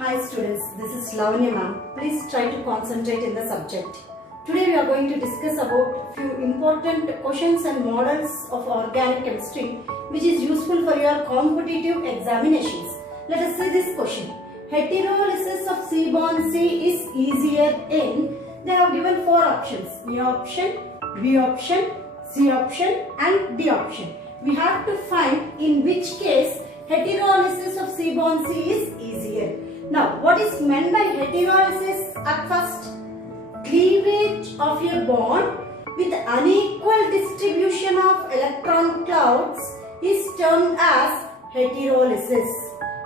Hi students, this is Lavanya ma'am. Please try to concentrate in the subject. Today we are going to discuss about few important questions and models of organic chemistry which is useful for your competitive examinations. Let us see this question. Heterolysis of C bond C is easier in, they have given 4 options. A option, B option, C option and D option. We have to find in which case heterolysis of C bond C is easier. Now, what is meant by heterolysis at first? Cleavage of a bond with unequal distribution of electron clouds is termed as heterolysis.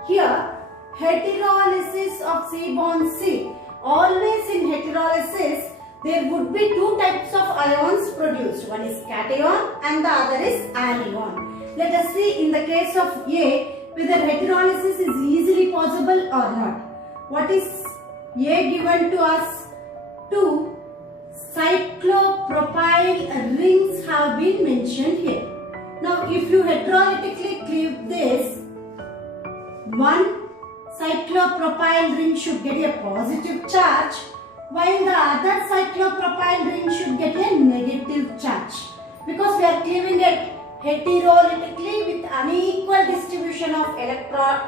Here, heterolysis of C bond C. Always in heterolysis, there would be 2 types of ions produced. One is cation and the other is anion. Let us see in the case of A, whether heterolysis is easily possible or not. What is A given to us? 2 cyclopropyl rings have been mentioned here. Now if you heterolytically cleave this, one cyclopropyl ring should get a positive charge while the other cyclopropyl ring should get a negative charge. Because we are cleaving it heterolytically with unequal distribution of electron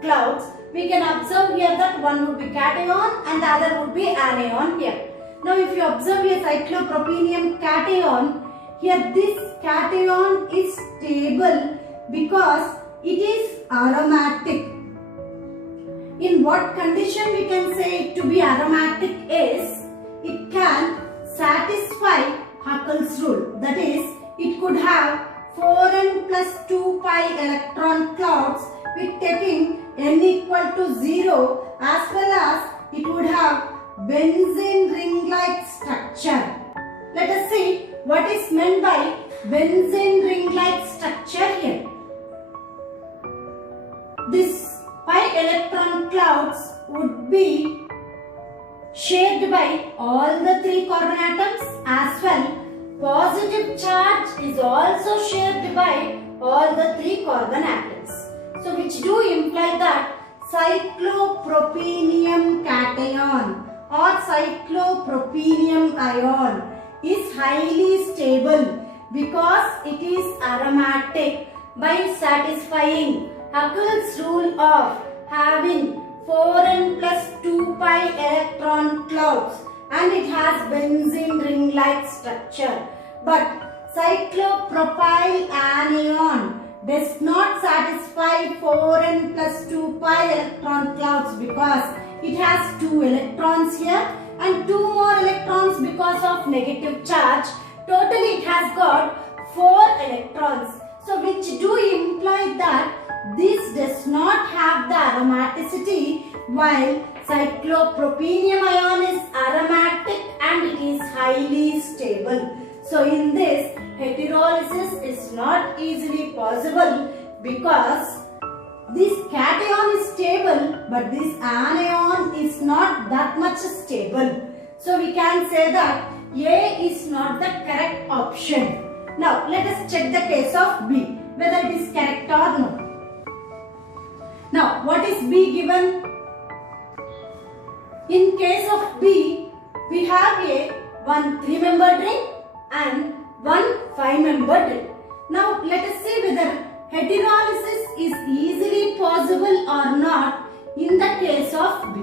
clouds, we can observe here that one would be cation and the other would be anion here. Now if you observe a cyclopropenium cation, here this cation is stable because it is aromatic. In what condition we can say it to be aromatic is, it can satisfy Huckel's rule. That is, it could have 4n plus 2 pi electron clouds with taking n equal to 0, as well as it would have benzene ring-like structure. Let us see what is meant by benzene ring-like structure here. This pi electron clouds would be shared by all the 3 carbon atoms as well. Positive charge is also shared by all the 3 carbon atoms. So which do imply that cyclopropenium cation or cyclopropenium ion is highly stable because it is aromatic by satisfying Huckel's rule of having 4n plus 2 pi electron clouds and it has benzene ring-like structure. But cyclopropyl anion does not satisfy 4n plus 2 pi electron clouds because it has 2 electrons here and 2 more electrons because of negative charge. Totally it has got 4 electrons. So which do imply that this does not have the aromaticity while cyclopropenium ion is aromatic and it is highly stable. So in this, heterolysis is not easily possible because this cation is stable but this anion is not that much stable. So we can say that A is not the correct option. Now let us check the case of B, whether it is correct or not. Now what is B given? In case of B, we have a 1 3-membered ring and 1 5-membered ring. Now let us see whether heterolysis is easily possible or not in the case of B.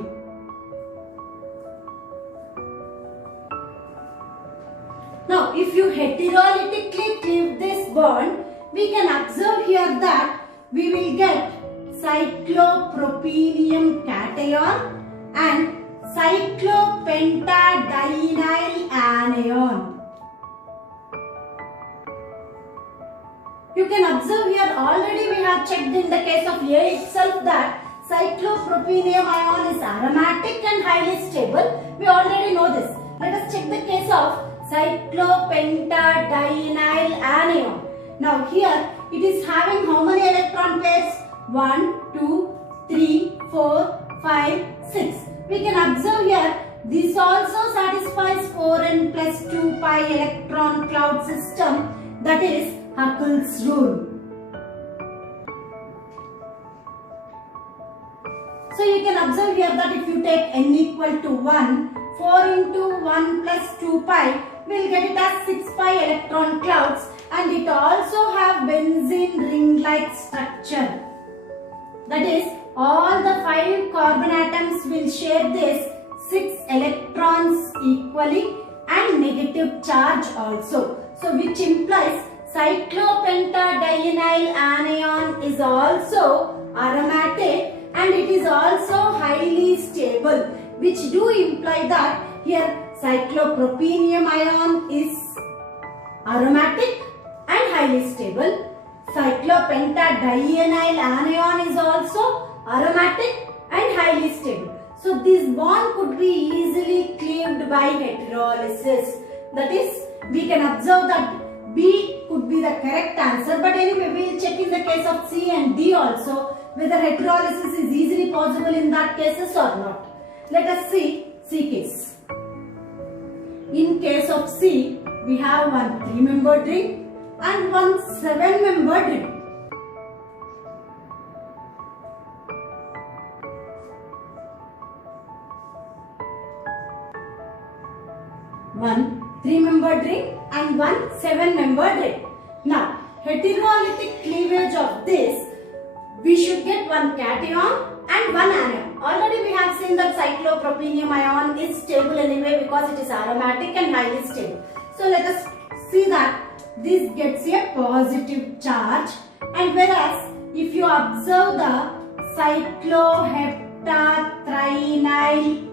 Now if you heterolytically cleave this bond, we can observe here that we will get cyclopropenium cation and cyclopentadienyl anion. You can observe here already we have checked in the case of A itself that cyclopropenium ion is aromatic and highly stable. We already know this. Let us check the case of cyclopentadienyl anion. Now here it is having how many electron pairs? 1, 2, 3, 4, 5, 6. We can observe here this also satisfies 4n plus 2 pi electron cloud system, that is Huckel's rule. So you can observe here that if you take n equal to 1, 4 into 1 plus 2 pi, we'll get it as 6 pi electron clouds, and it also have benzene ring-like structure. That is, all the 5 carbon atoms will share this 6 electrons equally and negative charge also. So which implies cyclopentadienyl anion is also aromatic and it is also highly stable, which do imply that here cyclopropenium ion is aromatic and highly stable. Cyclopentadienyl anion is also aromatic and highly stable. So this bond could be easily cleaved by heterolysis. That is, we can observe that B could be the correct answer, but anyway we will check in the case of C and D also whether heterolysis is easily possible in that cases or not. Let us see C case. In case of C, we have one 3-membered ring and one 7-membered ring. One 3-membered ring and one 7-membered ring. Now, heterolytic cleavage of this, we should get one cation and one anion. Already we have seen that cyclopropenium ion is stable anyway because it is aromatic and highly stable. So let us see that this gets a positive charge, and whereas if you observe the cycloheptathioneal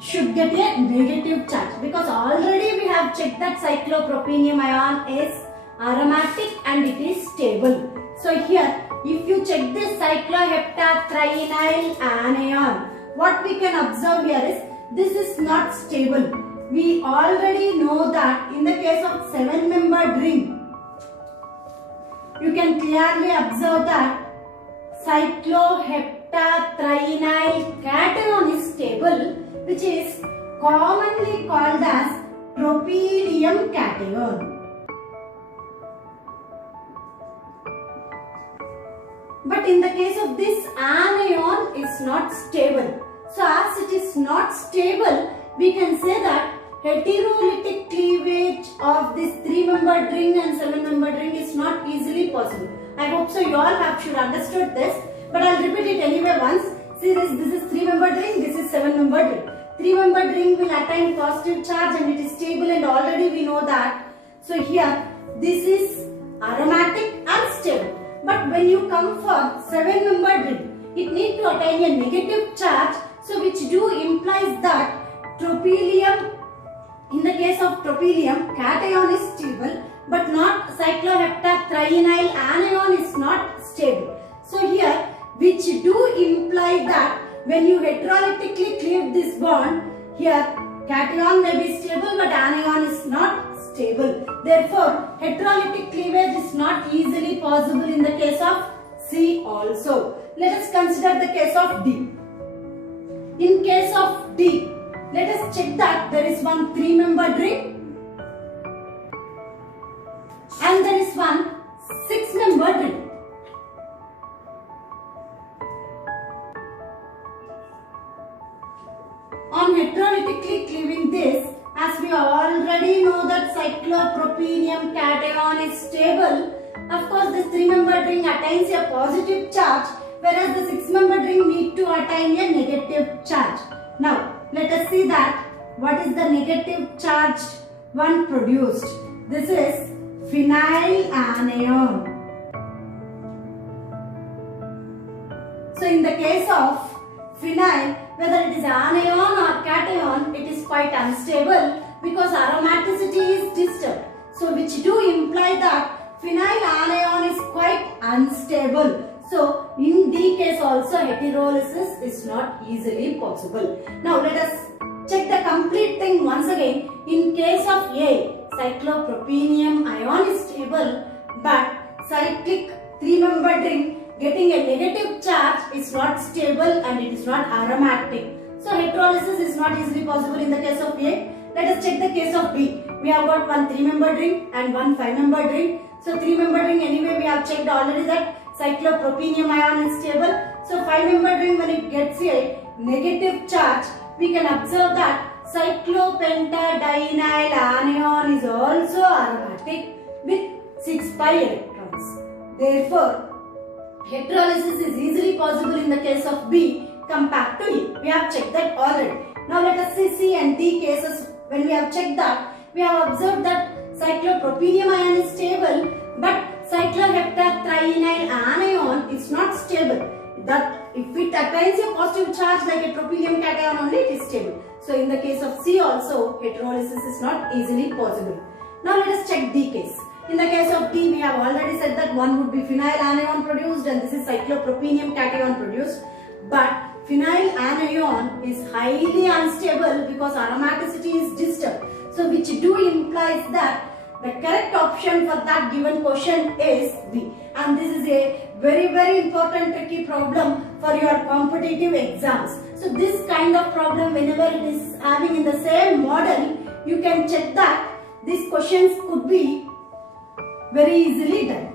should get a negative charge because already we have checked that cyclopropenium ion is aromatic and it is stable. So here if you check this cycloheptathioneal anion, what we can observe here is this is not stable. We already know that in the case of 7-membered ring, you can clearly observe that cycloheptathioneal cation is stable, which is commonly called as tropylium cation. But in the case of this anion is not stable. So as it is not stable, we can say that heterolytic cleavage of this 3-membered ring and 7-membered ring is not easily possible. I hope so you all should understood this, but I'll repeat it anyway once. See this is 3-membered ring, this is 7-membered ring. 3-membered ring will attain positive charge and it is stable, and already we know that. So here this is aromatic and stable. But when you come for 7-membered ring, it needs to attain a negative charge, so which do implies that tropylium, in the case of tropylium, cation is stable, but not cycloheptathioneal anion is not stable. So here, which do imply that when you heterolytically cleave this bond, here cation may be stable but anion is not stable. Therefore, heterolytic cleavage is not easily possible in the case of C also. Let us consider the case of D. In case of D, let us check that there is one 3-membered ring and there is one 6-membered ring. On heterolytically cleaving this, as we already know that cyclopropenium cation is stable, of course this 3-membered ring attains a positive charge, whereas the 6-membered ring need to attain a negative charge. Now let us see that what is the negative charged one produced. This is phenyl anion. So in the case of phenyl, whether it is anion or cation, it is quite unstable because aromaticity is disturbed. So which do imply that phenyl anion is quite unstable. So in D case also heterolysis is not easily possible. Now let us check the complete thing once again. In case of A, cyclopropenium ion is stable, but cyclic 3-membered ring getting a negative charge is not stable and it is not aromatic. So heterolysis is not easily possible in the case of A. Let us check the case of B. We have got one 3-membered ring and one 5-membered ring. So 3-membered ring anyway we have checked already that cyclopropenium ion is stable. So 5-member ring, when it gets a negative charge, we can observe that cyclopentadienyl anion is also aromatic with 6 pi electrons. Therefore, electrolysis is easily possible in the case of B compared to E. We have checked that already. Now let us see C and D cases. When we have checked that, we have observed that cyclopropenium ion is stable, but cycloheptathionenyl anion is not stable. That if it attains a positive charge like a tropylium cation only, it is stable. So in the case of C also, heterolysis is not easily possible. Now let us check D case. In the case of D, we have already said that one would be phenyl anion produced and this is cyclopropenium cation produced. But phenyl anion is highly unstable because aromaticity is disturbed. So which do implies that the correct option for that given question is B. And this is a very important tricky problem for your competitive exams. So this kind of problem, whenever it is having in the same model, you can check that these questions could be very easily done.